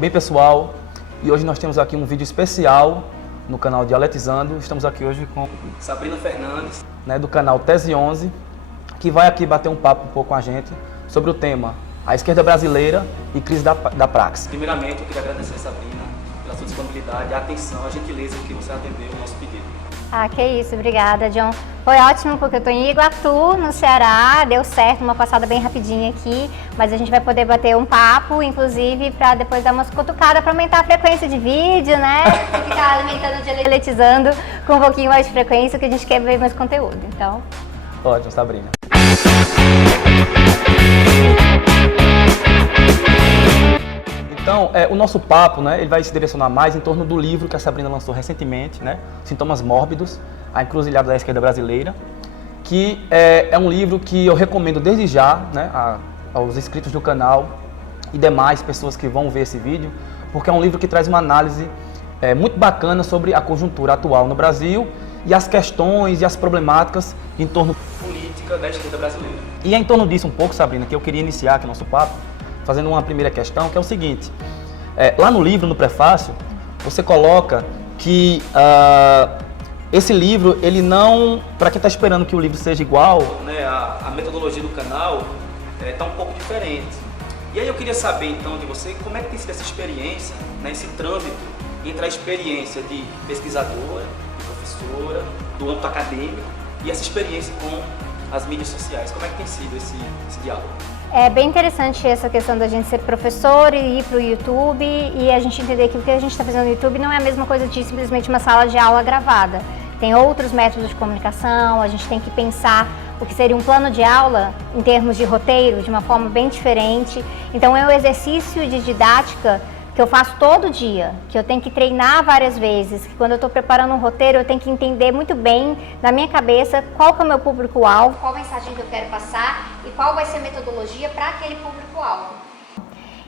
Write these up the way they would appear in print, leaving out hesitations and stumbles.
Bem, pessoal, e hoje nós temos aqui um vídeo especial no canal Dialetizando. Estamos aqui hoje com Sabrina Fernandes, do canal Tese 11, que vai aqui bater um papo um pouco com a gente sobre o tema a esquerda brasileira e crise da praxe. Primeiramente, eu queria agradecer a Sabrina pela sua disponibilidade, a atenção, a gentileza que você atendeu o nosso pedido. Ah, que isso, obrigada, John. Foi ótimo porque eu estou em Iguatu, no Ceará, deu certo, uma passada bem rapidinha aqui, mas a gente vai poder bater um papo, inclusive, para depois dar umas cutucadas para aumentar a frequência de vídeo, né? E ficar alimentando, dialetizando com um pouquinho mais de frequência, que a gente quer ver mais conteúdo, então... Ótimo, Sabrina. Então, o nosso papo, ele vai se direcionar mais em torno do livro que a Sabrina lançou recentemente, Sintomas Mórbidos, a encruzilhada da esquerda brasileira, que é um livro que eu recomendo desde já, aos inscritos do canal e demais pessoas que vão ver esse vídeo, porque é um livro que traz uma análise muito bacana sobre a conjuntura atual no Brasil e as questões e as problemáticas em torno da política da esquerda brasileira. E é em torno disso um pouco, Sabrina, que eu queria iniciar aqui o nosso papo, fazendo uma primeira questão, que é o seguinte. Lá no livro, no prefácio, você coloca que esse livro, ele não... Para quem está esperando que o livro seja igual, a metodologia do canal está um pouco diferente. E aí eu queria saber, então, de você, como é que tem sido essa experiência, esse trânsito entre a experiência de pesquisadora, de professora, do âmbito acadêmico, e essa experiência com as mídias sociais. Como é que tem sido esse diálogo? É bem interessante essa questão da gente ser professor e ir para o YouTube e a gente entender que o que a gente está fazendo no YouTube não é a mesma coisa de simplesmente uma sala de aula gravada. Tem outros métodos de comunicação, a gente tem que pensar o que seria um plano de aula em termos de roteiro, de uma forma bem diferente. Então é um exercício de didática que eu faço todo dia, que eu tenho que treinar várias vezes, que quando eu estou preparando um roteiro eu tenho que entender muito bem na minha cabeça qual que é o meu público-alvo, qual mensagem que eu quero passar e qual vai ser a metodologia para aquele público-alvo.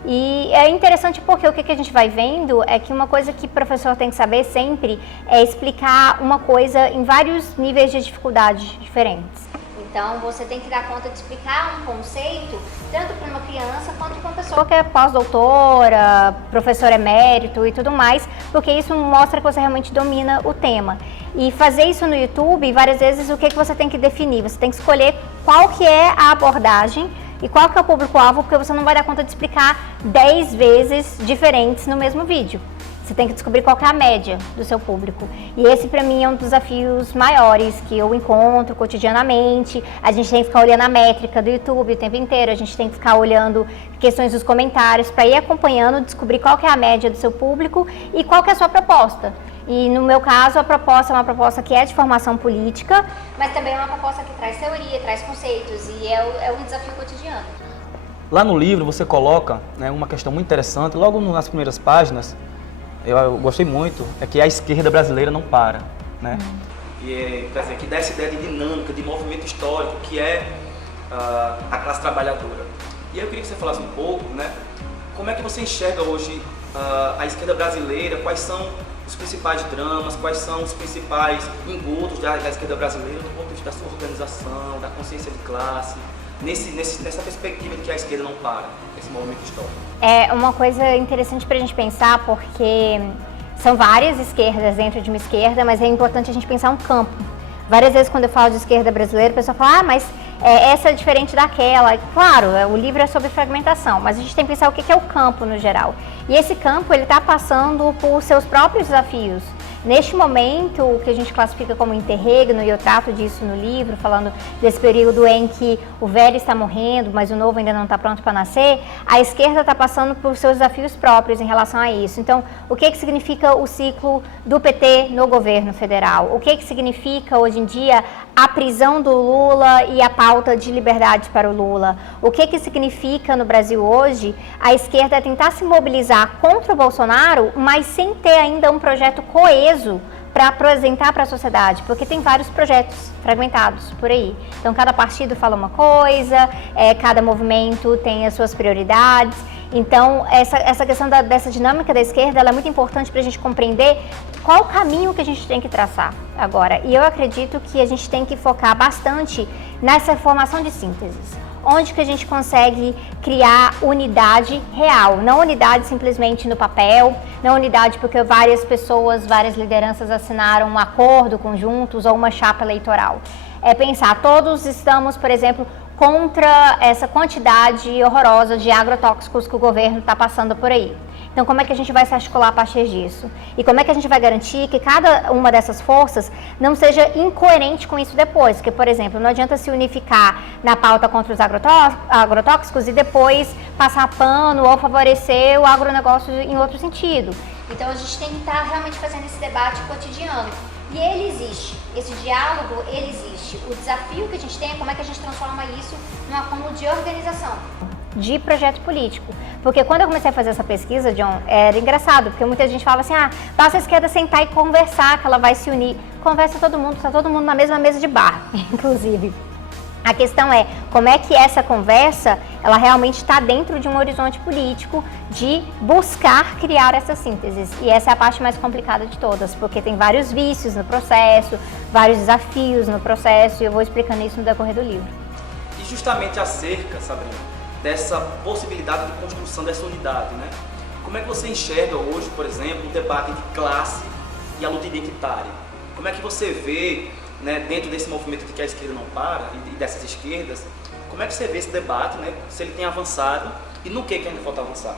E é interessante porque o que a gente vai vendo é que uma coisa que o professor tem que saber sempre é explicar uma coisa em vários níveis de dificuldade diferentes. Então, você tem que dar conta de explicar um conceito, tanto para uma criança quanto para uma pessoa que é pós-doutora, professor emérito e tudo mais, porque isso mostra que você realmente domina o tema. E fazer isso no YouTube, várias vezes, o que você tem que definir? Você tem que escolher qual que é a abordagem e qual que é o público-alvo, porque você não vai dar conta de explicar 10 vezes diferentes no mesmo vídeo. Você tem que descobrir qual que é a média do seu público. E esse, para mim, é um dos desafios maiores que eu encontro cotidianamente. A gente tem que ficar olhando a métrica do YouTube o tempo inteiro, a gente tem que ficar olhando questões dos comentários para ir acompanhando, descobrir qual que é a média do seu público e qual que é a sua proposta. E no meu caso, a proposta é uma proposta que é de formação política, mas também é uma proposta que traz teoria, traz conceitos e é um desafio cotidiano. Lá no livro você coloca uma questão muito interessante, logo nas primeiras páginas, eu gostei muito, é que a esquerda brasileira não para, E quer dizer, que dá essa ideia de dinâmica, de movimento histórico, que é a classe trabalhadora. E eu queria que você falasse um pouco, como é que você enxerga hoje a esquerda brasileira, quais são os principais dramas, quais são os principais engodos da esquerda brasileira do ponto de vista da sua organização, da consciência de classe, nessa perspectiva de que a esquerda não para, esse movimento histórico. É uma coisa interessante para a gente pensar, porque são várias esquerdas dentro de uma esquerda, mas é importante a gente pensar um campo. Várias vezes quando eu falo de esquerda brasileira, o pessoal fala, mas essa é diferente daquela. Claro, o livro é sobre fragmentação, mas a gente tem que pensar o que é o campo no geral. E esse campo, ele está passando por seus próprios desafios. Neste momento, o que a gente classifica como interregno, e eu trato disso no livro, falando desse período em que o velho está morrendo, mas o novo ainda não está pronto para nascer, a esquerda está passando por seus desafios próprios em relação a isso. Então, o que significa o ciclo do PT no governo federal? O que significa, hoje em dia, a prisão do Lula e a pauta de liberdade para o Lula? O que significa, no Brasil hoje, a esquerda tentar se mobilizar contra o Bolsonaro, mas sem ter ainda um projeto coeso para apresentar para a sociedade, porque tem vários projetos fragmentados por aí. Então, cada partido fala uma coisa, cada movimento tem as suas prioridades. Então, essa questão dessa dinâmica da esquerda, ela é muito importante para a gente compreender qual o caminho que a gente tem que traçar agora. E eu acredito que a gente tem que focar bastante nessa formação de sínteses. onde que a gente consegue criar unidade real, não unidade simplesmente no papel, não unidade porque várias pessoas, várias lideranças assinaram um acordo conjuntos ou uma chapa eleitoral. É pensar, todos estamos, por exemplo, contra essa quantidade horrorosa de agrotóxicos que o governo está passando por aí. Então, como é que a gente vai se articular a partir disso? E como é que a gente vai garantir que cada uma dessas forças não seja incoerente com isso depois? Porque, por exemplo, não adianta se unificar na pauta contra os agrotóxicos e depois passar pano ou favorecer o agronegócio em outro sentido. Então, a gente tem que estar realmente fazendo esse debate cotidiano. E ele existe, esse diálogo, ele existe. O desafio que a gente tem é como é que a gente transforma isso num acúmulo de organização, de projeto político. Porque quando eu comecei a fazer essa pesquisa, John, era engraçado, porque muita gente falava assim, basta a esquerda sentar e conversar, que ela vai se unir. Conversa todo mundo, está todo mundo na mesma mesa de bar, inclusive. A questão é como é que essa conversa, ela realmente está dentro de um horizonte político de buscar criar essas sínteses. E essa é a parte mais complicada de todas, porque tem vários vícios no processo, vários desafios no processo, e eu vou explicando isso no decorrer do livro. E justamente acerca, Sabrina, dessa possibilidade de construção dessa unidade, né? Como é que você enxerga hoje, por exemplo, o debate entre classe e a luta identitária? Como é que você vê, né, dentro desse movimento de que a esquerda não para, e dessas esquerdas, como é que você vê esse debate, né, se ele tem avançado e no que ainda falta avançar?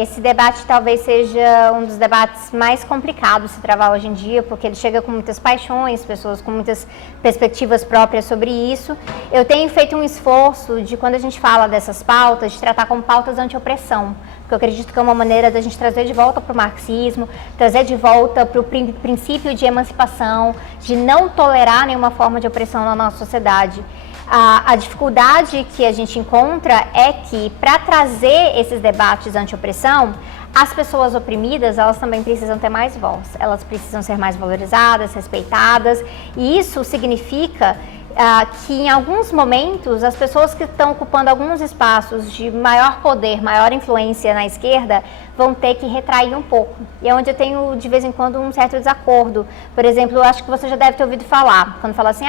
Esse debate talvez seja um dos debates mais complicados de se travar hoje em dia, porque ele chega com muitas paixões, pessoas com muitas perspectivas próprias sobre isso. Eu tenho feito um esforço de, quando a gente fala dessas pautas, de tratar como pautas anti-opressão, porque eu acredito que é uma maneira da gente trazer de volta para o marxismo, trazer de volta para o princípio de emancipação, de não tolerar nenhuma forma de opressão na nossa sociedade. A dificuldade que a gente encontra é que, para trazer esses debates anti-opressão, as pessoas oprimidas, elas também precisam ter mais voz, elas precisam ser mais valorizadas, respeitadas, e isso significa que em alguns momentos as pessoas que estão ocupando alguns espaços de maior poder, maior influência na esquerda, vão ter que retrair um pouco. E é onde eu tenho de vez em quando um certo desacordo. Por exemplo, eu acho que você já deve ter ouvido falar, quando fala assim,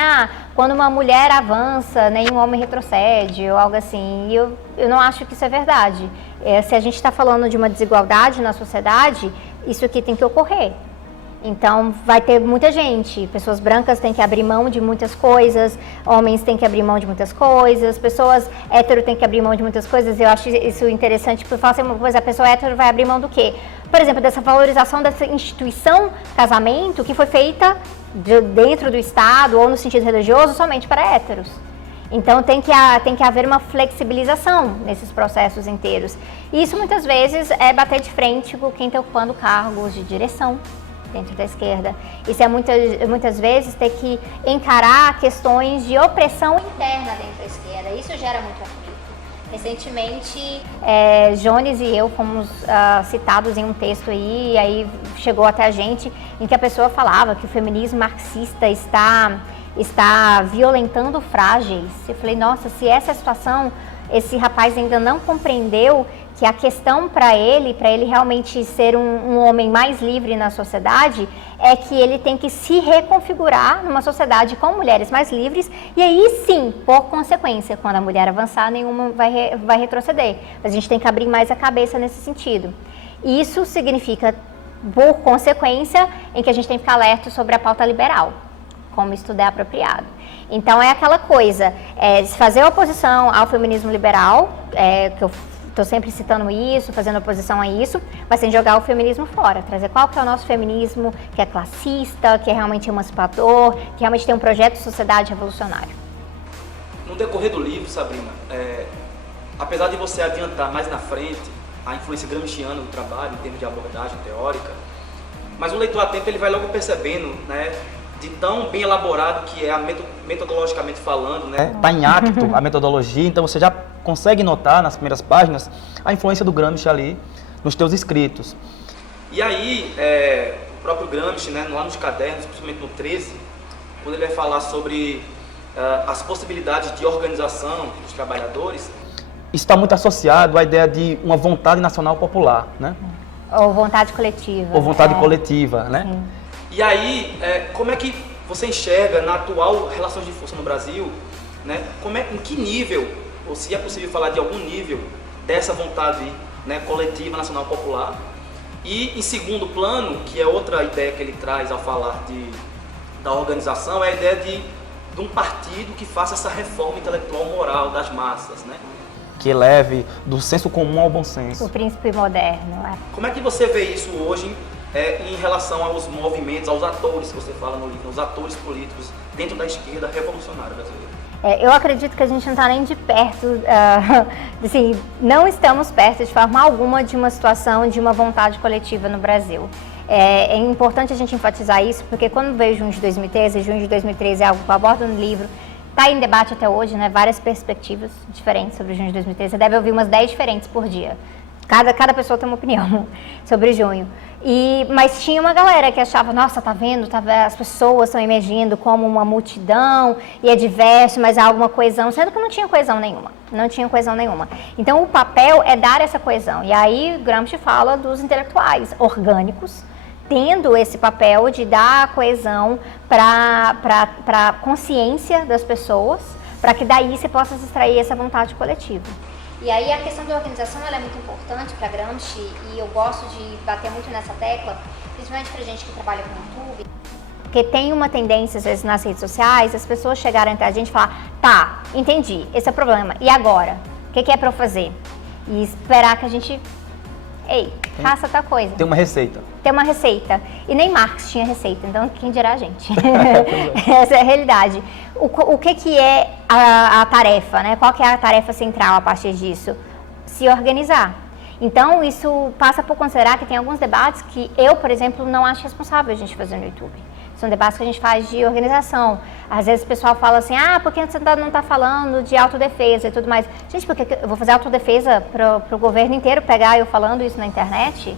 quando uma mulher avança, nenhum homem retrocede, ou algo assim. E eu não acho que isso é verdade. Se a gente está falando de uma desigualdade na sociedade, isso aqui tem que ocorrer. Então, vai ter muita gente, pessoas brancas têm que abrir mão de muitas coisas, homens têm que abrir mão de muitas coisas, pessoas hétero têm que abrir mão de muitas coisas. Eu acho isso interessante, porque eu falo assim, uma coisa, a pessoa hétero vai abrir mão do quê? Por exemplo, dessa valorização dessa instituição casamento que foi feita dentro do Estado ou no sentido religioso somente para héteros. Então, tem que haver uma flexibilização nesses processos inteiros. E isso, muitas vezes, é bater de frente com quem está ocupando cargos de direção dentro da esquerda. Isso é muitas vezes ter que encarar questões de opressão interna dentro da esquerda. Isso gera muito conflito. Recentemente, Jones e eu fomos citados em um texto aí, e aí chegou até a gente, em que a pessoa falava que o feminismo marxista está violentando frágeis. Eu falei, nossa, se essa é a situação, esse rapaz ainda não compreendeu que a questão para ele realmente ser um homem mais livre na sociedade, é que ele tem que se reconfigurar numa sociedade com mulheres mais livres, e aí sim, por consequência, quando a mulher avançar, nenhuma vai retroceder. Mas a gente tem que abrir mais a cabeça nesse sentido. Isso significa, por consequência, em que a gente tem que ficar alerta sobre a pauta liberal, como estudar apropriado. Então é aquela coisa, fazer oposição ao feminismo liberal, que eu estou sempre citando isso, fazendo oposição a isso, mas sem jogar o feminismo fora, trazer qual que é o nosso feminismo, que é classista, que é realmente emancipador, que realmente tem um projeto de sociedade revolucionário. No decorrer do livro, Sabrina, apesar de você adiantar mais na frente a influência gramsciana do trabalho, em termos de abordagem teórica, mas o leitor atento ele vai logo percebendo, né, de tão bem elaborado que é metodologicamente falando, né? Está em acto a metodologia, então você já consegue notar nas primeiras páginas a influência do Gramsci ali nos teus escritos. E aí, o próprio Gramsci, né, lá nos cadernos, principalmente no 13, quando ele vai falar sobre as possibilidades de organização dos trabalhadores, isso está muito associado à ideia de uma vontade nacional popular, né? Ou vontade coletiva. Ou vontade coletiva, né? Sim. E aí, como é que você enxerga na atual relações de força no Brasil, né? Em que nível ou se é possível falar de algum nível dessa vontade, né, coletiva, nacional, popular. E em segundo plano, que é outra ideia que ele traz ao falar da organização, é a ideia de um partido que faça essa reforma intelectual moral das massas, né? Que leve do senso comum ao bom senso. O príncipe moderno. Como é que você vê isso hoje em relação aos movimentos, aos atores que você fala no livro, os atores políticos dentro da esquerda revolucionária brasileira? Eu acredito que a gente não está nem de perto, assim, não estamos perto de forma alguma de uma situação de uma vontade coletiva no Brasil. É importante a gente enfatizar isso, porque quando veio junho de 2013 é algo que eu abordo no livro, está em debate até hoje, né, várias perspectivas diferentes sobre junho de 2013, você deve ouvir umas 10 diferentes por dia. Cada pessoa tem uma opinião sobre junho. Mas tinha uma galera que achava, nossa, tá vendo, as pessoas estão emergindo como uma multidão, e é diverso, mas há alguma coesão, sendo que não tinha coesão nenhuma. Não tinha coesão nenhuma. Então o papel é dar essa coesão. E aí Gramsci fala dos intelectuais orgânicos, tendo esse papel de dar a coesão para a consciência das pessoas, para que daí você possa extrair essa vontade coletiva. E aí a questão da organização ela é muito importante para Gramsci e eu gosto de bater muito nessa tecla, principalmente para gente que trabalha com YouTube, porque tem uma tendência, às vezes, nas redes sociais, as pessoas chegarem até a gente e falar, tá, entendi, esse é o problema, e agora? O que é para eu fazer? E esperar que a gente, faça tal coisa. Tem uma receita. Tem uma receita. E nem Marx tinha receita, então quem dirá a gente? Essa é a realidade. O que é a tarefa, né? Qual que é a tarefa central a partir disso? Se organizar. Então, isso passa por considerar que tem alguns debates que eu, por exemplo, não acho responsável a gente fazer no YouTube. São debates que a gente faz de organização. Às vezes o pessoal fala assim, por que você não está falando de autodefesa e tudo mais? Gente, porque eu vou fazer autodefesa para o governo inteiro pegar eu falando isso na internet?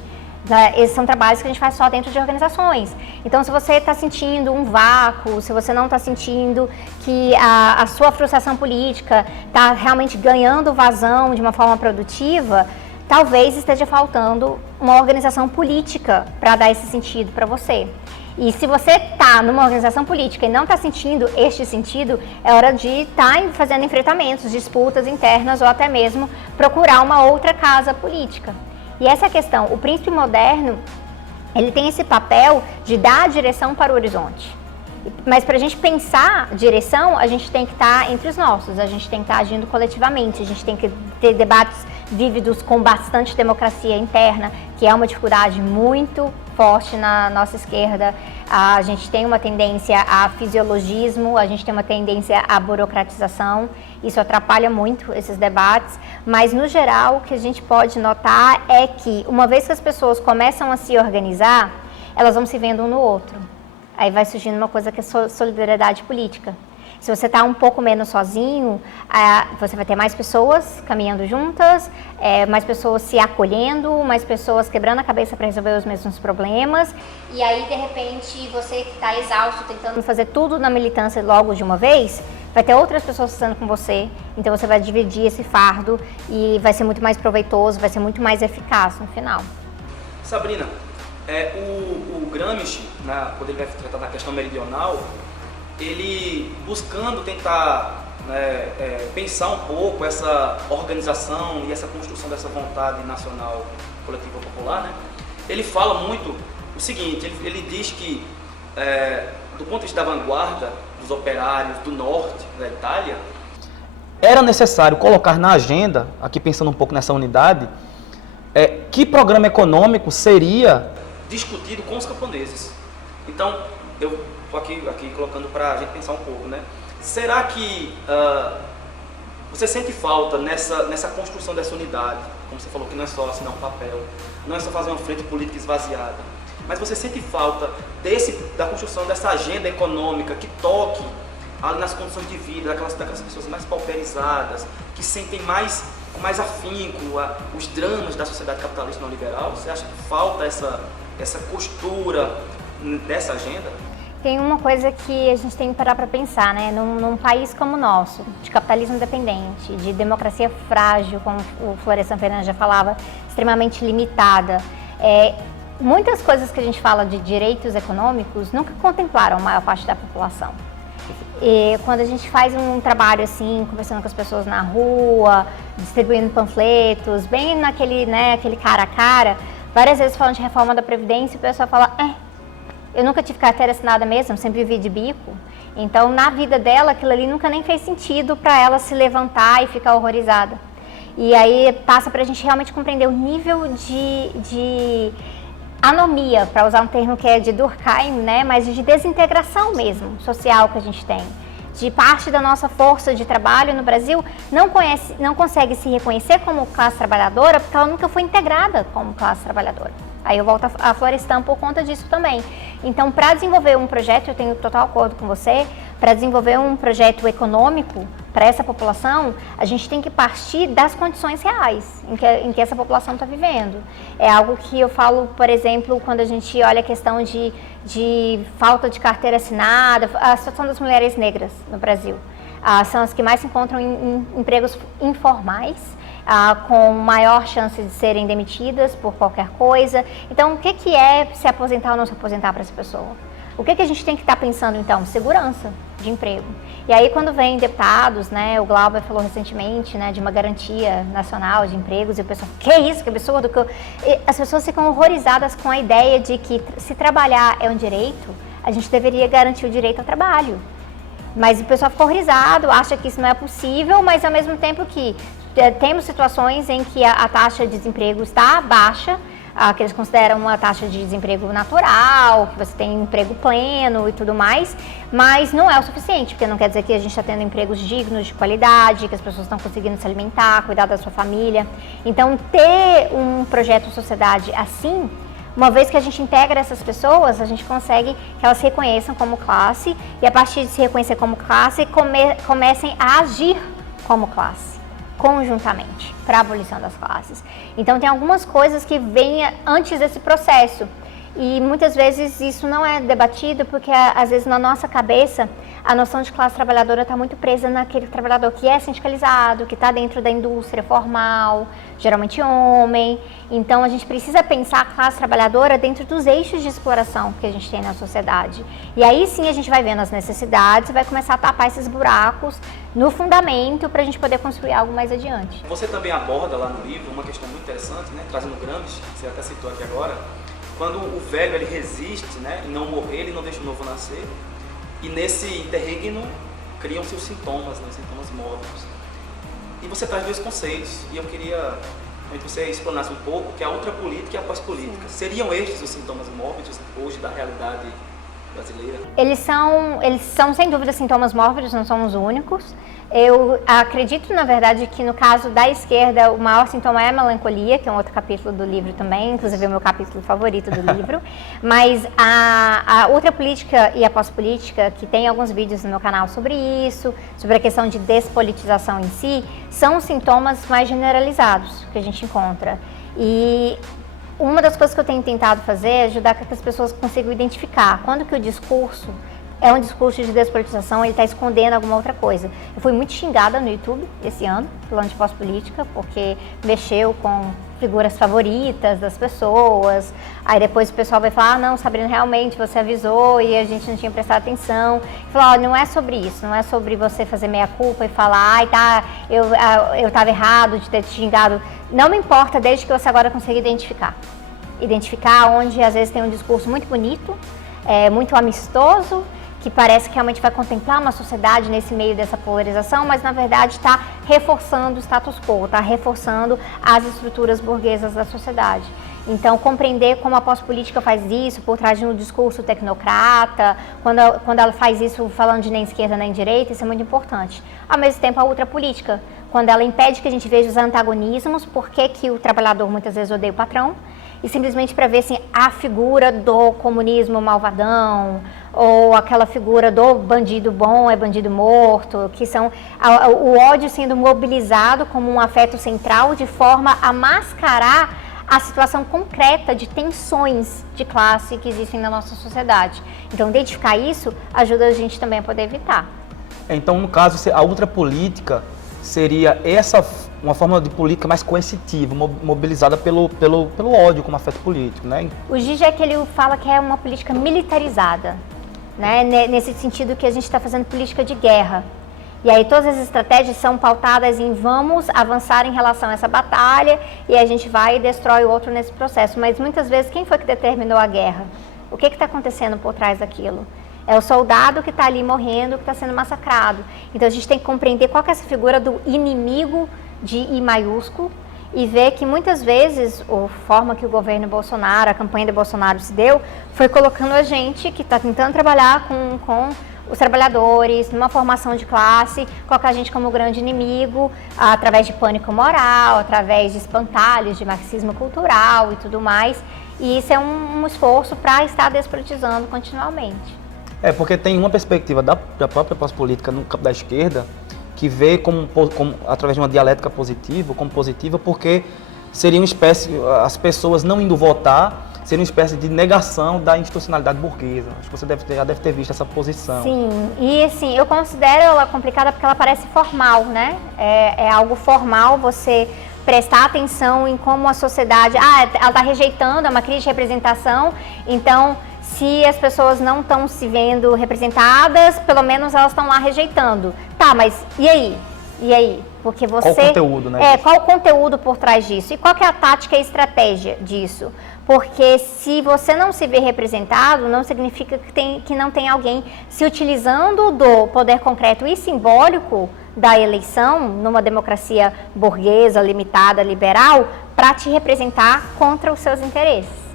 Esses são trabalhos que a gente faz só dentro de organizações. Então, se você está sentindo um vácuo, se você não está sentindo que a sua frustração política está realmente ganhando vazão de uma forma produtiva, talvez esteja faltando uma organização política para dar esse sentido para você. E se você está numa organização política e não está sentindo este sentido, é hora de estar fazendo enfrentamentos, disputas internas ou até mesmo procurar uma outra casa política. E essa questão, o príncipe moderno, ele tem esse papel de dar a direção para o horizonte. Mas para a gente pensar direção, a gente tem que estar entre os nossos, a gente tem que estar agindo coletivamente, a gente tem que ter debates vívidos com bastante democracia interna, que é uma dificuldade muito forte na nossa esquerda. A gente tem uma tendência a fisiologismo, a gente tem uma tendência à burocratização, isso atrapalha muito esses debates, mas no geral o que a gente pode notar é que uma vez que as pessoas começam a se organizar, elas vão se vendo um no outro. Aí vai surgindo uma coisa que é solidariedade política. Se você está um pouco menos sozinho, você vai ter mais pessoas caminhando juntas, mais pessoas se acolhendo, mais pessoas quebrando a cabeça para resolver os mesmos problemas. E aí, de repente, você que está exausto, tentando fazer tudo na militância logo de uma vez, vai ter outras pessoas fazendo com você, então você vai dividir esse fardo e vai ser muito mais proveitoso, vai ser muito mais eficaz no final. Sabrina, o Gramsci, quando ele vai tratar da questão meridional, ele buscando tentar pensar um pouco essa organização e essa construção dessa vontade nacional coletiva popular, né? Ele fala muito o seguinte, ele diz que do ponto de vista da vanguarda, dos operários do norte da Itália, era necessário colocar na agenda, aqui pensando um pouco nessa unidade, que programa econômico seria discutido com os camponeses. Então, eu estou aqui colocando para a gente pensar um pouco, né? Será que você sente falta nessa construção dessa unidade, como você falou, que não é só assinar um papel, não é só fazer uma frente política esvaziada, mas você sente falta da construção dessa agenda econômica que toque ali nas condições de vida daquelas pessoas mais pauperizadas, que sentem com mais afinco os dramas da sociedade capitalista não liberal? Você acha que falta essa costura dessa agenda? Tem uma coisa que a gente tem que parar para pensar, né? Num país como o nosso, de capitalismo dependente, de democracia frágil, como o Florestan Fernandes já falava, extremamente limitada, muitas coisas que a gente fala de direitos econômicos nunca contemplaram a maior parte da população. E quando a gente faz um trabalho assim, conversando com as pessoas na rua, distribuindo panfletos, bem naquele, né, aquele cara a cara, várias vezes falando de reforma da Previdência, o pessoal fala, eu nunca tive carteira assinada mesmo, sempre vivi de bico. Então, na vida dela, aquilo ali nunca nem fez sentido para ela se levantar e ficar horrorizada. E aí passa para a gente realmente compreender o nível de anomia, para usar um termo que é de Durkheim, né, mas de desintegração mesmo, social que a gente tem. De parte da nossa força de trabalho no Brasil não consegue se reconhecer como classe trabalhadora porque ela nunca foi integrada como classe trabalhadora. Aí eu volto a Florestan por conta disso também. Então, para desenvolver um projeto, eu tenho total acordo com você, para desenvolver um projeto econômico para essa população, a gente tem que partir das condições reais em que essa população está vivendo. É algo que eu falo, por exemplo, quando a gente olha a questão de falta de carteira assinada, a situação das mulheres negras no Brasil. São as que mais se encontram em empregos informais, com maior chance de serem demitidas por qualquer coisa. Então, o que é se aposentar ou não se aposentar para essa pessoa? O que a gente tem que estar pensando, então? Segurança de emprego. E aí, quando vem deputados, né, o Glauber falou recentemente, né, de uma garantia nacional de empregos, e o pessoal, que isso, que absurdo. As pessoas ficam horrorizadas com a ideia de que se trabalhar é um direito, a gente deveria garantir o direito ao trabalho. Mas o pessoal fica horrorizado, acha que isso não é possível, mas ao mesmo tempo que temos situações em que a taxa de desemprego está baixa, que eles consideram uma taxa de desemprego natural, que você tem emprego pleno e tudo mais, mas não é o suficiente, porque não quer dizer que a gente está tendo empregos dignos, de qualidade, que as pessoas estão conseguindo se alimentar, cuidar da sua família. Então, ter um projeto de sociedade assim, uma vez que a gente integra essas pessoas, a gente consegue que elas se reconheçam como classe e, a partir de se reconhecer como classe, comecem a agir como classe, conjuntamente, para a abolição das classes. Então, tem algumas coisas que vêm antes desse processo. E muitas vezes isso não é debatido porque, às vezes, na nossa cabeça, a noção de classe trabalhadora está muito presa naquele trabalhador que é sindicalizado, que está dentro da indústria formal, geralmente homem. Então, a gente precisa pensar a classe trabalhadora dentro dos eixos de exploração que a gente tem na sociedade. E aí sim a gente vai vendo as necessidades e vai começar a tapar esses buracos no fundamento para a gente poder construir algo mais adiante. Você também aborda lá no livro uma questão muito interessante, né, trazendo Gramsci, que você até citou aqui agora. Quando o velho ele resiste, né, e não morrer, ele não deixa o novo nascer. E nesse interregno criam-se os sintomas, né, os sintomas mórbidos. E você traz dois conceitos, e eu queria que você explanasse um pouco, que é a ultrapolítica e a pós-política. Seriam estes os sintomas mórbidos hoje da realidade brasileira? Eles são sem dúvida sintomas mórbidos, não são os únicos. Eu acredito, na verdade, que no caso da esquerda, o maior sintoma é a melancolia, que é um outro capítulo do livro também, inclusive é o meu capítulo favorito do livro. Mas a ultrapolítica e a pós-política, que tem alguns vídeos no meu canal sobre isso, sobre a questão de despolitização em si, são os sintomas mais generalizados que a gente encontra. E uma das coisas que eu tenho tentado fazer é ajudar que as pessoas consigam identificar quando que o discurso é um discurso de despolitização, ele está escondendo alguma outra coisa. Eu fui muito xingada no YouTube esse ano, falando de pós-política, porque mexeu com figuras favoritas das pessoas. Aí depois o pessoal vai falar, não, Sabrina, realmente você avisou e a gente não tinha prestado atenção. Falar, não é sobre isso, não é sobre você fazer meia-culpa e falar, eu estava errado de ter te xingado. Não me importa, desde que você agora consiga identificar onde às vezes tem um discurso muito bonito, muito amistoso, que parece que realmente vai contemplar uma sociedade nesse meio dessa polarização, mas na verdade está reforçando o status quo, está reforçando as estruturas burguesas da sociedade. Então, compreender como a pós-política faz isso, por trás de um discurso tecnocrata, quando ela faz isso falando de nem esquerda nem direita, isso é muito importante. Ao mesmo tempo, a ultrapolítica, quando ela impede que a gente veja os antagonismos, por que o trabalhador muitas vezes odeia o patrão, e simplesmente para ver assim, a figura do comunismo malvadão, ou aquela figura do bandido bom é bandido morto, que são o ódio sendo mobilizado como um afeto central de forma a mascarar a situação concreta de tensões de classe que existem na nossa sociedade. Então, identificar isso ajuda a gente também a poder evitar. Então, no caso, a ultrapolítica seria uma forma de política mais coercitiva, mobilizada pelo ódio como afeto político, né? O Zizek, ele fala que é uma política militarizada. né? Nesse sentido que a gente está fazendo política de guerra. E aí todas as estratégias são pautadas em vamos avançar em relação a essa batalha e a gente vai e destrói o outro nesse processo. Mas muitas vezes quem foi que determinou a guerra? O que está acontecendo por trás daquilo? É o soldado que está ali morrendo, que está sendo massacrado. Então a gente tem que compreender qual que é essa figura do inimigo de I maiúsculo e ver que muitas vezes a forma que o governo Bolsonaro, a campanha de Bolsonaro se deu, foi colocando a gente que está tentando trabalhar com os trabalhadores, numa formação de classe, colocar a gente como grande inimigo, através de pânico moral, através de espantalhos, de marxismo cultural e tudo mais. E isso é um esforço para estar despolitizando continuamente. Porque tem uma perspectiva da própria pós-política no campo da esquerda que vê através de uma dialética positiva, como positiva, porque seria uma espécie, as pessoas não indo votar, seria uma espécie de negação da institucionalidade burguesa. Acho que você já deve ter visto essa posição. Tá. E assim, eu considero ela complicada porque ela parece formal, né? É algo formal você prestar atenção em como a sociedade... ela está rejeitando, é uma crise de representação, então se as pessoas não estão se vendo representadas, pelo menos elas estão lá rejeitando. Tá, mas e aí? E aí? Porque você... Qual o conteúdo, né? Qual o conteúdo por trás disso? E qual que é a tática e a estratégia disso? Porque se você não se vê representado, não significa que não tem alguém se utilizando do poder concreto e simbólico da eleição, numa democracia burguesa, limitada, liberal, para te representar contra os seus interesses.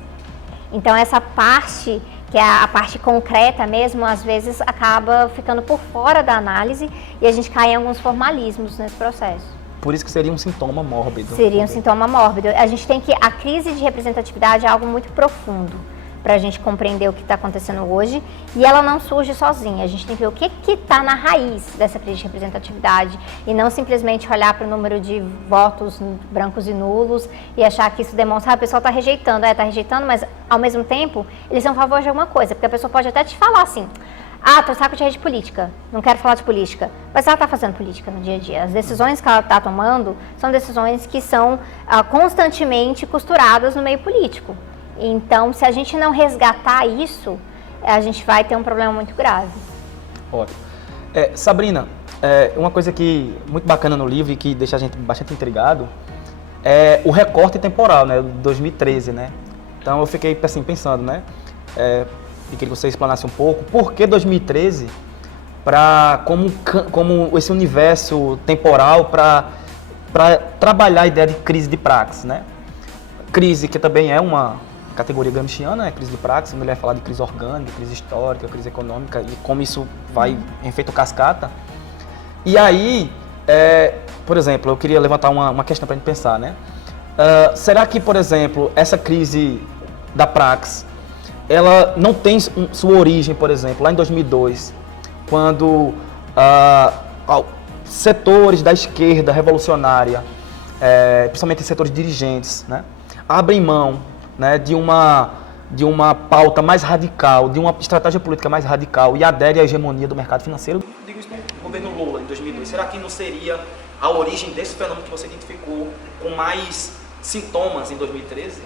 Então essa parte, que é a parte concreta mesmo, às vezes acaba ficando por fora da análise e a gente cai em alguns formalismos nesse processo. Por isso que seria um sintoma mórbido. Seria um sintoma mórbido. A gente tem que... A crise de representatividade é algo muito profundo para a gente compreender o que está acontecendo hoje e ela não surge sozinha. A gente tem que ver o que está na raiz dessa crise de representatividade e não simplesmente olhar para o número de votos brancos e nulos e achar que isso demonstra, a pessoa está rejeitando. Está rejeitando, mas ao mesmo tempo eles são a favor de alguma coisa, porque a pessoa pode até te falar assim: tô saco de rede política, não quero falar de política. Mas ela está fazendo política no dia a dia. As decisões que ela está tomando são decisões que são constantemente costuradas no meio político. Então, se a gente não resgatar isso, a gente vai ter um problema muito grave. Ótimo. Sabrina, uma coisa que muito bacana no livro e que deixa a gente bastante intrigado é o recorte temporal, né, de 2013, né? Então, eu fiquei assim, pensando, né? E queria que você explanasse um pouco por que 2013, como esse universo temporal para trabalhar a ideia de crise de praxis, né? Crise que também é uma categoria gramsciana, né? Crise de praxis, mulher falar de crise orgânica, crise histórica, crise econômica e como isso vai em efeito cascata. E aí, por exemplo, eu queria levantar uma questão para a gente pensar, né? Será que, por exemplo, essa crise da praxis, ela não tem sua origem, por exemplo, lá em 2002, quando setores da esquerda revolucionária, principalmente setores dirigentes, né, abrem mão, né, de uma pauta mais radical, de uma estratégia política mais radical e aderem à hegemonia do mercado financeiro? Digo isso no governo Lula, em 2002. Será que não seria a origem desse fenômeno que você identificou com mais sintomas em 2013?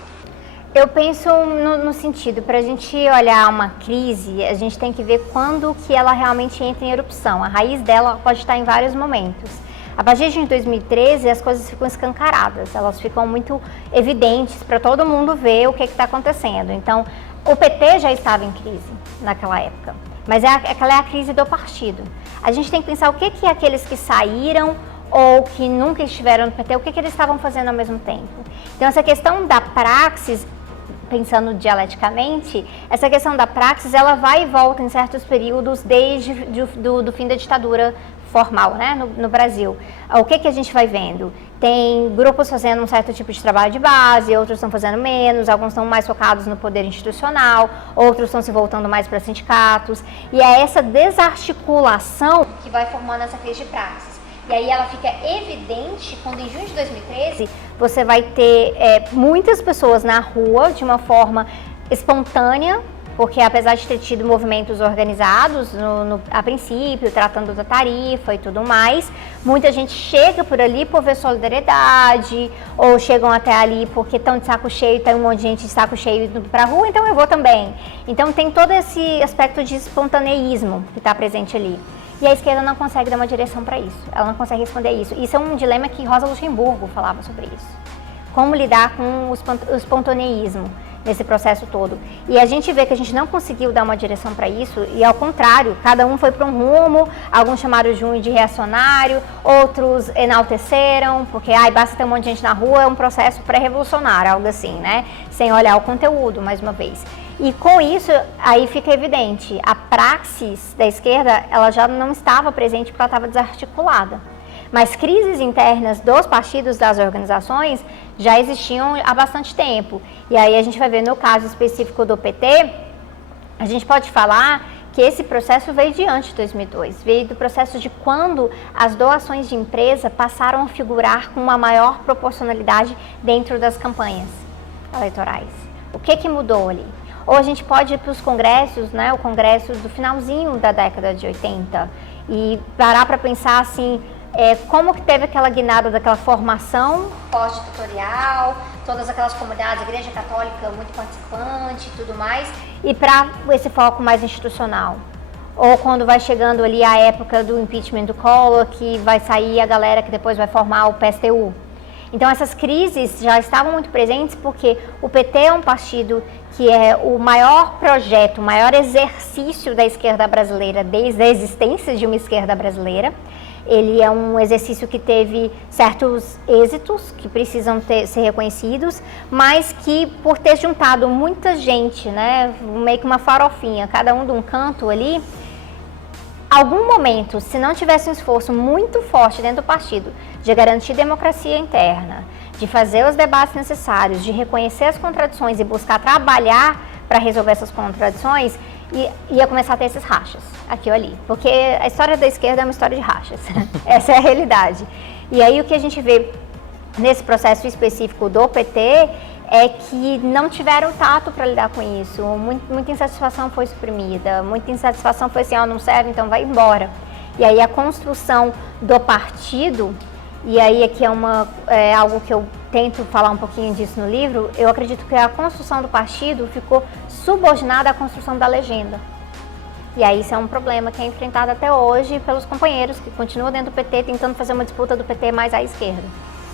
Eu penso no sentido, para a gente olhar uma crise, a gente tem que ver quando que ela realmente entra em erupção. A raiz dela pode estar em vários momentos. A partir de 2013, as coisas ficam escancaradas, elas ficam muito evidentes para todo mundo ver o que está acontecendo. Então, o PT já estava em crise naquela época, mas aquela é a crise do partido. A gente tem que pensar o que aqueles que saíram ou que nunca estiveram no PT, o que eles estavam fazendo ao mesmo tempo. Então, essa questão da praxis, pensando dialeticamente, essa questão da praxis, ela vai e volta em certos períodos desde do fim da ditadura formal, né, no Brasil. O que a gente vai vendo? Tem grupos fazendo um certo tipo de trabalho de base, outros estão fazendo menos, alguns estão mais focados no poder institucional, outros estão se voltando mais para sindicatos, e é essa desarticulação que vai formando essa crise de praxis. E aí ela fica evidente quando em junho de 2013 você vai ter muitas pessoas na rua de uma forma espontânea, Porque apesar de ter tido movimentos organizados a princípio, tratando da tarifa e tudo mais, muita gente chega por ali por ver solidariedade, ou chegam até ali porque estão de saco cheio, tem um monte de gente de saco cheio indo pra rua, então eu vou também. Então tem todo esse aspecto de espontaneísmo que está presente ali. E a esquerda não consegue dar uma direção para isso, ela não consegue responder isso. Isso é um dilema que Rosa Luxemburgo falava sobre isso. Como lidar com o espontaneísmo nesse processo todo. E a gente vê que a gente não conseguiu dar uma direção para isso, e ao contrário, cada um foi para um rumo, alguns chamaram junho de reacionário, outros enalteceram, porque basta ter um monte de gente na rua, é um processo pré-revolucionário, algo assim, né? Sem olhar o conteúdo, mais uma vez. E com isso, aí fica evidente, a praxis da esquerda, ela já não estava presente porque ela estava desarticulada. Mas crises internas dos partidos, das organizações, já existiam há bastante tempo. E aí a gente vai ver no caso específico do PT, a gente pode falar que esse processo veio de antes de 2002, veio do processo de quando as doações de empresa passaram a figurar com uma maior proporcionalidade dentro das campanhas eleitorais. O que mudou ali? Ou a gente pode ir para os congressos, né, o congresso do finalzinho da década de 80, e parar para pensar assim, como que teve aquela guinada daquela formação pós-tutorial, todas aquelas comunidades, Igreja Católica muito participante e tudo mais, e para esse foco mais institucional. Ou quando vai chegando ali a época do impeachment do Collor, que vai sair a galera que depois vai formar o PSTU. Então essas crises já estavam muito presentes porque o PT é um partido que é o maior projeto, o maior exercício da esquerda brasileira desde a existência de uma esquerda brasileira. Ele é um exercício que teve certos êxitos que precisam ser reconhecidos, mas que por ter juntado muita gente, né, meio que uma farofinha, cada um de um canto ali, algum momento, se não tivesse um esforço muito forte dentro do partido de garantir democracia interna, de fazer os debates necessários, de reconhecer as contradições e buscar trabalhar para resolver essas contradições, ia começar a ter esses rachas, aqui ou ali. Porque a história da esquerda é uma história de rachas. Essa é a realidade. E aí o que a gente vê nesse processo específico do PT é que não tiveram tato para lidar com isso. Muita insatisfação foi suprimida, muita insatisfação foi assim, não serve, então vai embora. E aí a construção do partido, e aí aqui é algo que eu tento falar um pouquinho disso no livro, eu acredito que a construção do partido ficou subordinada à construção da legenda. E aí isso é um problema que é enfrentado até hoje pelos companheiros que continuam dentro do PT, tentando fazer uma disputa do PT mais à esquerda.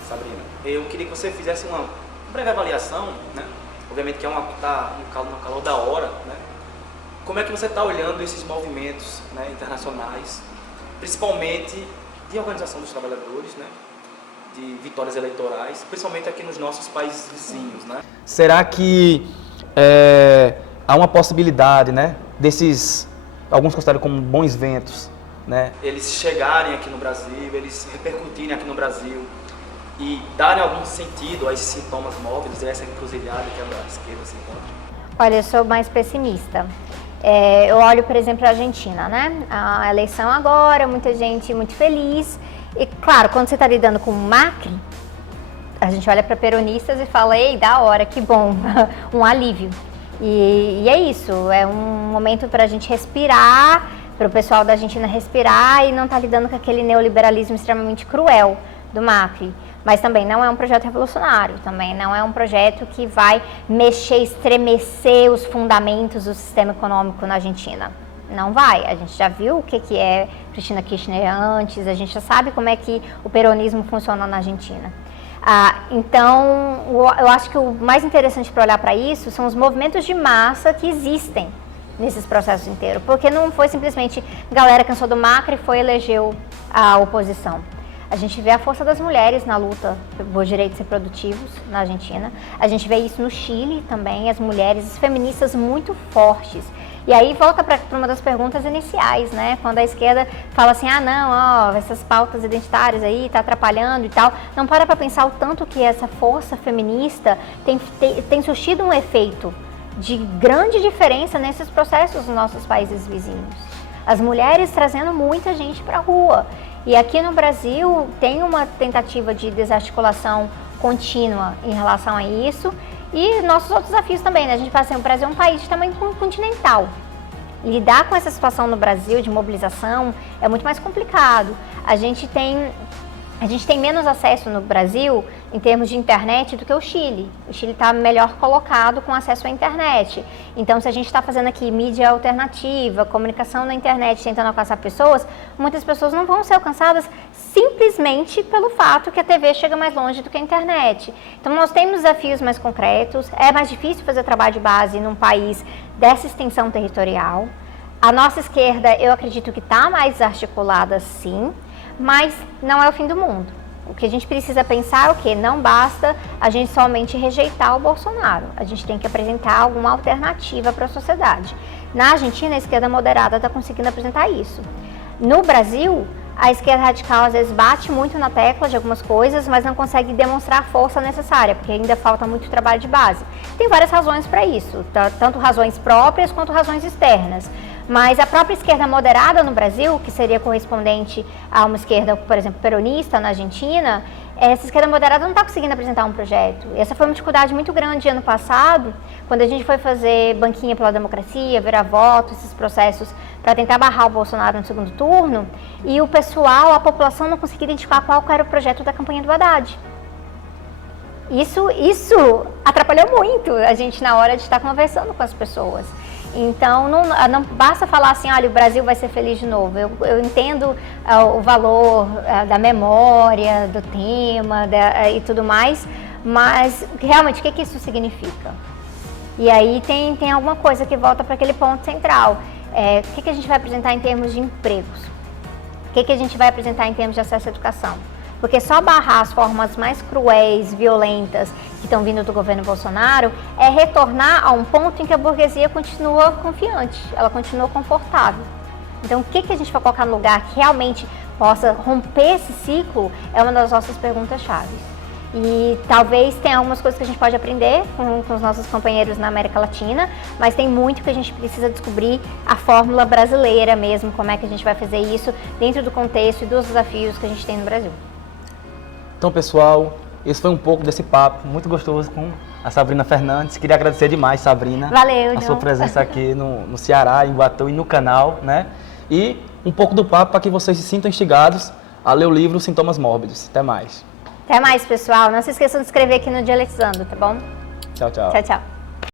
Sabrina, eu queria que você fizesse uma breve avaliação, né? Obviamente que está no calor da hora, né? Como é que você está olhando esses movimentos, né, internacionais, principalmente de organização dos trabalhadores, né, de vitórias eleitorais, principalmente aqui nos nossos países vizinhos, né? Será que há uma possibilidade, né, desses, alguns consideram como bons ventos, né, eles chegarem aqui no Brasil, eles repercutirem aqui no Brasil e darem algum sentido a esses sintomas móveis, a essa encruzilhada que a esquerda se encontra? Olha, eu sou mais pessimista. Eu olho, por exemplo, a Argentina, né? A eleição agora, muita gente muito feliz. E, claro, quando você está lidando com o Macri, a gente olha para peronistas e fala, ei, da hora, que bom, um alívio. E é isso, é um momento para a gente respirar, para o pessoal da Argentina respirar e não estar lidando com aquele neoliberalismo extremamente cruel do Macri. Mas também não é um projeto revolucionário, também não é um projeto que vai mexer, estremecer os fundamentos do sistema econômico na Argentina. Não vai. A gente já viu o que é Cristina Kirchner antes, a gente já sabe como é que o peronismo funciona na Argentina. Então, eu acho que o mais interessante para olhar para isso são os movimentos de massa que existem nesses processos inteiros, porque não foi simplesmente galera cansou do Macri e foi elegeu a oposição. A gente vê a força das mulheres na luta por direitos reprodutivos na Argentina. A gente vê isso no Chile também, as mulheres feministas muito fortes. E aí volta para uma das perguntas iniciais, né? Quando a esquerda fala assim, essas pautas identitárias aí tá atrapalhando e tal. Não para pensar o tanto que essa força feminista tem surtido um efeito de grande diferença nesses processos nos nossos países vizinhos. As mulheres trazendo muita gente para a rua. E aqui no Brasil tem uma tentativa de desarticulação contínua em relação a isso. E nossos outros desafios também, né? A gente fala assim, o Brasil é um país de tamanho continental. Lidar com essa situação no Brasil de mobilização é muito mais complicado. A gente tem menos acesso no Brasil em termos de internet do que o Chile. O Chile está melhor colocado com acesso à internet. Então, se a gente está fazendo aqui mídia alternativa, comunicação na internet, tentando alcançar pessoas, muitas pessoas não vão ser alcançadas simplesmente pelo fato que a TV chega mais longe do que a internet. Então, nós temos desafios mais concretos, é mais difícil fazer trabalho de base num país dessa extensão territorial. A nossa esquerda, eu acredito que está mais articulada, sim, mas não é o fim do mundo. O que a gente precisa pensar é o quê? Não basta a gente somente rejeitar o Bolsonaro. A gente tem que apresentar alguma alternativa para a sociedade. Na Argentina, a esquerda moderada está conseguindo apresentar isso. No Brasil, a esquerda radical às vezes bate muito na tecla de algumas coisas, mas não consegue demonstrar a força necessária, porque ainda falta muito trabalho de base. Tem várias razões para isso, tanto razões próprias quanto razões externas. Mas a própria esquerda moderada no Brasil, que seria correspondente a uma esquerda, por exemplo, peronista na Argentina, essa esquerda moderada não está conseguindo apresentar um projeto. Essa foi uma dificuldade muito grande ano passado, quando a gente foi fazer banquinha pela democracia, virar voto, esses processos para tentar barrar o Bolsonaro no segundo turno, e o pessoal, a população não conseguia identificar qual era o projeto da campanha do Haddad. Isso atrapalhou muito a gente na hora de estar conversando com as pessoas. Então, não basta falar assim, olha, o Brasil vai ser feliz de novo. Eu entendo o valor da memória, do tema e tudo mais, mas realmente o que isso significa? E aí tem alguma coisa que volta para aquele ponto central. O que a gente vai apresentar em termos de empregos? O que a gente vai apresentar em termos de acesso à educação? Porque só barrar as formas mais cruéis, violentas que estão vindo do governo Bolsonaro é retornar a um ponto em que a burguesia continua confiante, ela continua confortável. Então, o que a gente vai colocar no lugar que realmente possa romper esse ciclo é uma das nossas perguntas-chave. E talvez tenha algumas coisas que a gente pode aprender com os nossos companheiros na América Latina, mas tem muito que a gente precisa descobrir a fórmula brasileira mesmo, como é que a gente vai fazer isso dentro do contexto e dos desafios que a gente tem no Brasil. Então, pessoal, esse foi um pouco desse papo muito gostoso com a Sabrina Fernandes. Queria agradecer demais, Sabrina, Valeu, a sua presença aqui no Ceará, em Iguatu e no canal, né? E um pouco do papo para que vocês se sintam instigados a ler o livro Sintomas Mórbidos. Até mais. Até mais, pessoal. Não se esqueçam de se inscrever aqui no Dialetizando, tá bom? Tchau, tchau. Tchau, tchau.